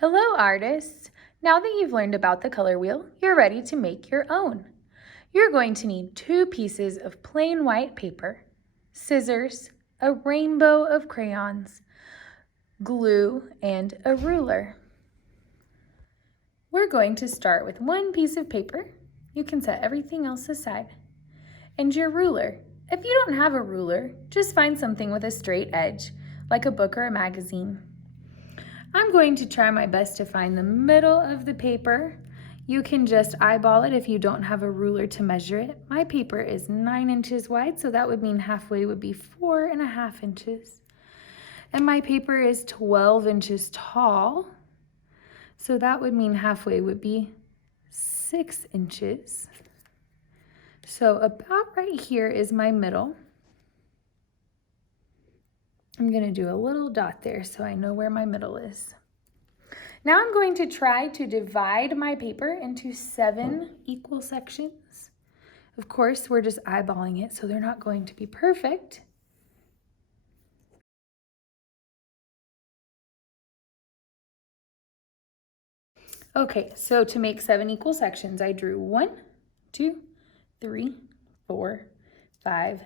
Hello, artists! Now that you've learned about the color wheel, you're ready to make your own. You're going to need 2 pieces of plain white paper, scissors, a rainbow of crayons, glue, and a ruler. We're going to start with 1 piece of paper. You can set everything else aside. And your ruler. If you don't have a ruler, just find something with a straight edge, like a book or a magazine. I'm going to try my best to find the middle of the paper. You can just eyeball it if you don't have a ruler to measure it. My paper is 9 inches wide, so that would mean halfway would be 4.5 inches. And my paper is 12 inches tall, so that would mean halfway would be 6 inches. So about right here is my middle. I'm going to do a little dot there so I know where my middle is. Now I'm going to try to divide my paper into 7 equal sections. Of course, we're just eyeballing it, so they're not going to be perfect. Okay, so to make 7 equal sections, I drew 1, 2, 3, 4, 5,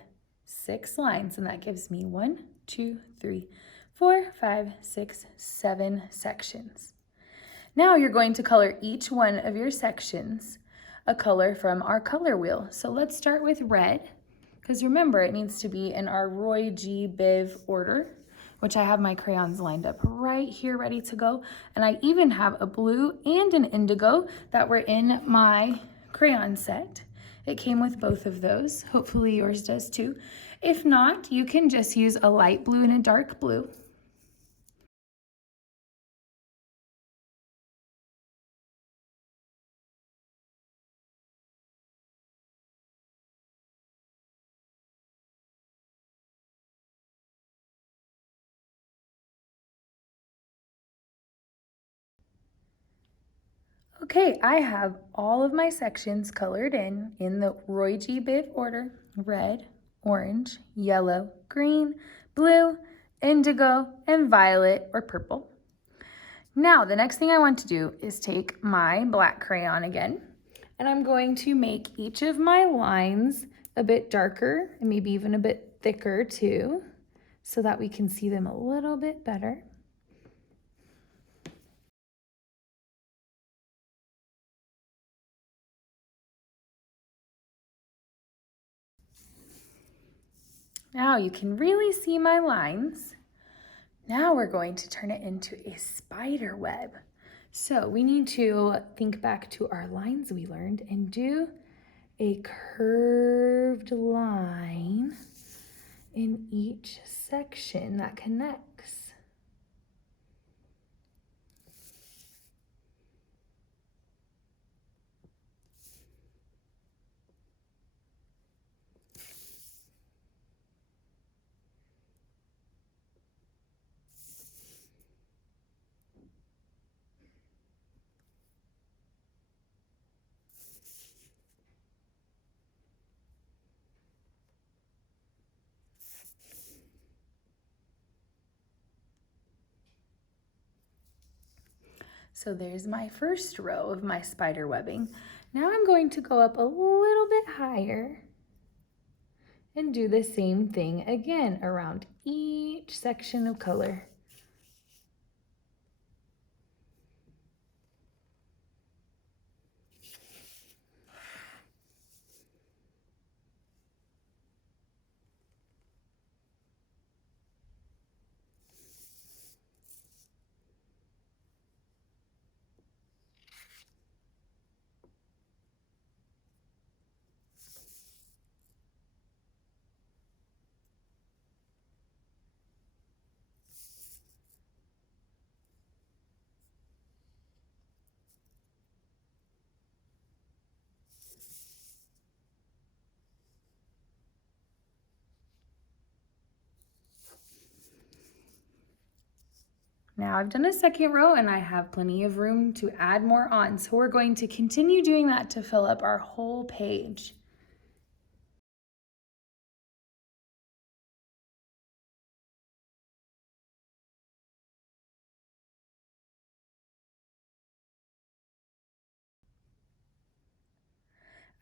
6 lines, and that gives me 1, 2, 3, 4, 5, 6, 7 sections. Now you're going to color each one of your sections a color from our color wheel. So let's start with red, because remember it needs to be in our Roy G. Biv order, which I have my crayons lined up right here ready to go. And I even have a blue and an indigo that were in my crayon set. It came with both of those. Hopefully yours does too. If not, you can just use a light blue and a dark blue. Okay, I have all of my sections colored in the Roy G. Biv order: red, orange, yellow, green, blue, indigo, and violet or purple. Now, the next thing I want to do is take my black crayon again, and I'm going to make each of my lines a bit darker and maybe even a bit thicker too, so that we can see them a little bit better. Now you can really see my lines. Now we're going to turn it into a spider web. So we need to think back to our lines we learned and do a curved line in each section that connects. So there's my first row of my spider webbing. Now I'm going to go up a little bit higher and do the same thing again around each section of color. Now I've done a second row and I have plenty of room to add more on. So we're going to continue doing that to fill up our whole page.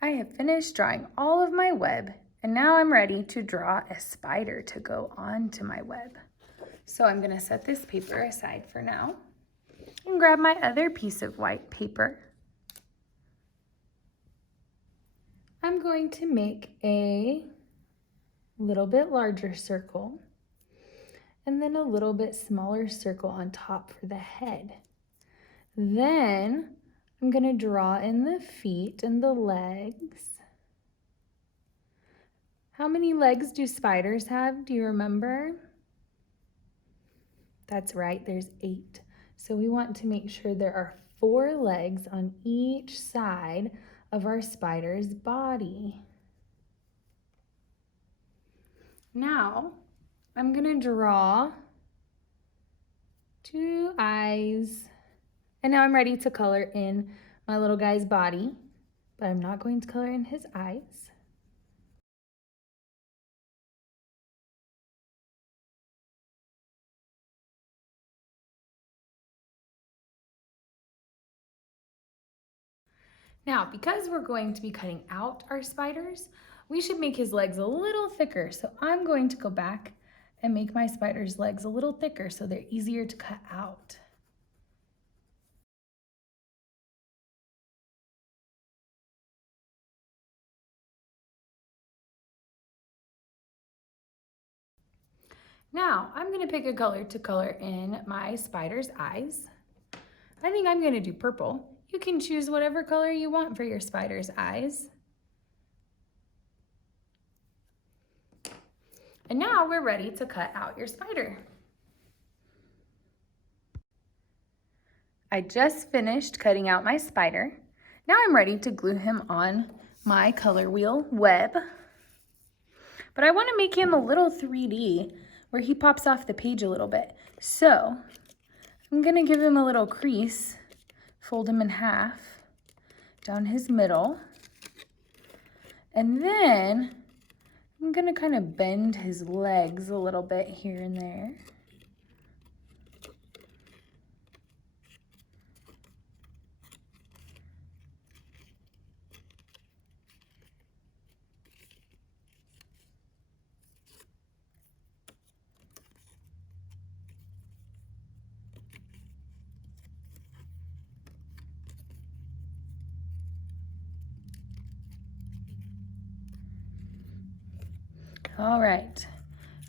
I have finished drawing all of my web, and now I'm ready to draw a spider to go onto my web. So I'm going to set this paper aside for now and grab my other piece of white paper. I'm going to make a little bit larger circle and then a little bit smaller circle on top for the head. Then I'm going to draw in the feet and the legs. How many legs do spiders have? Do you remember? That's right, there's 8. So we want to make sure there are 4 legs on each side of our spider's body. Now, I'm going to draw 2 eyes. And now I'm ready to color in my little guy's body, but I'm not going to color in his eyes. Now, because we're going to be cutting out our spiders, we should make his legs a little thicker. So I'm going to go back and make my spider's legs a little thicker so they're easier to cut out. Now, I'm going to pick a color to color in my spider's eyes. I think I'm going to do purple. You can choose whatever color you want for your spider's eyes. And now we're ready to cut out your spider. I just finished cutting out my spider. Now I'm ready to glue him on my color wheel web. But I want to make him a little 3D where he pops off the page a little bit. So I'm going to give him a little crease, fold him in half down his middle, and then I'm going to kind of bend his legs a little bit here and there. All right,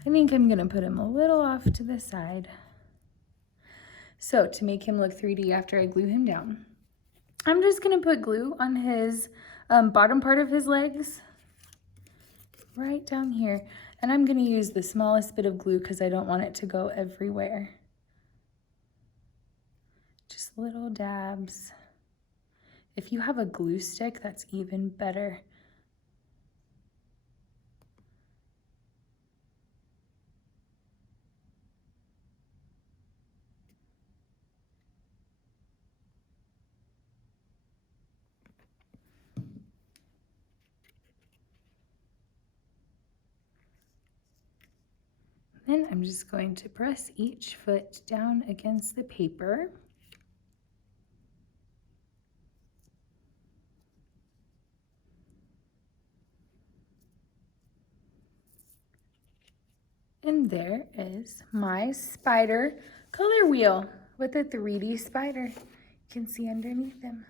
I think I'm gonna put him a little off to the side. So to make him look 3D after I glue him down, I'm just gonna put glue on his bottom part of his legs, right down here. And I'm gonna use the smallest bit of glue because I don't want it to go everywhere. Just little dabs. If you have a glue stick, that's even better. Then I'm just going to press each foot down against the paper. And there is my spider color wheel with a 3D spider. You can see underneath him.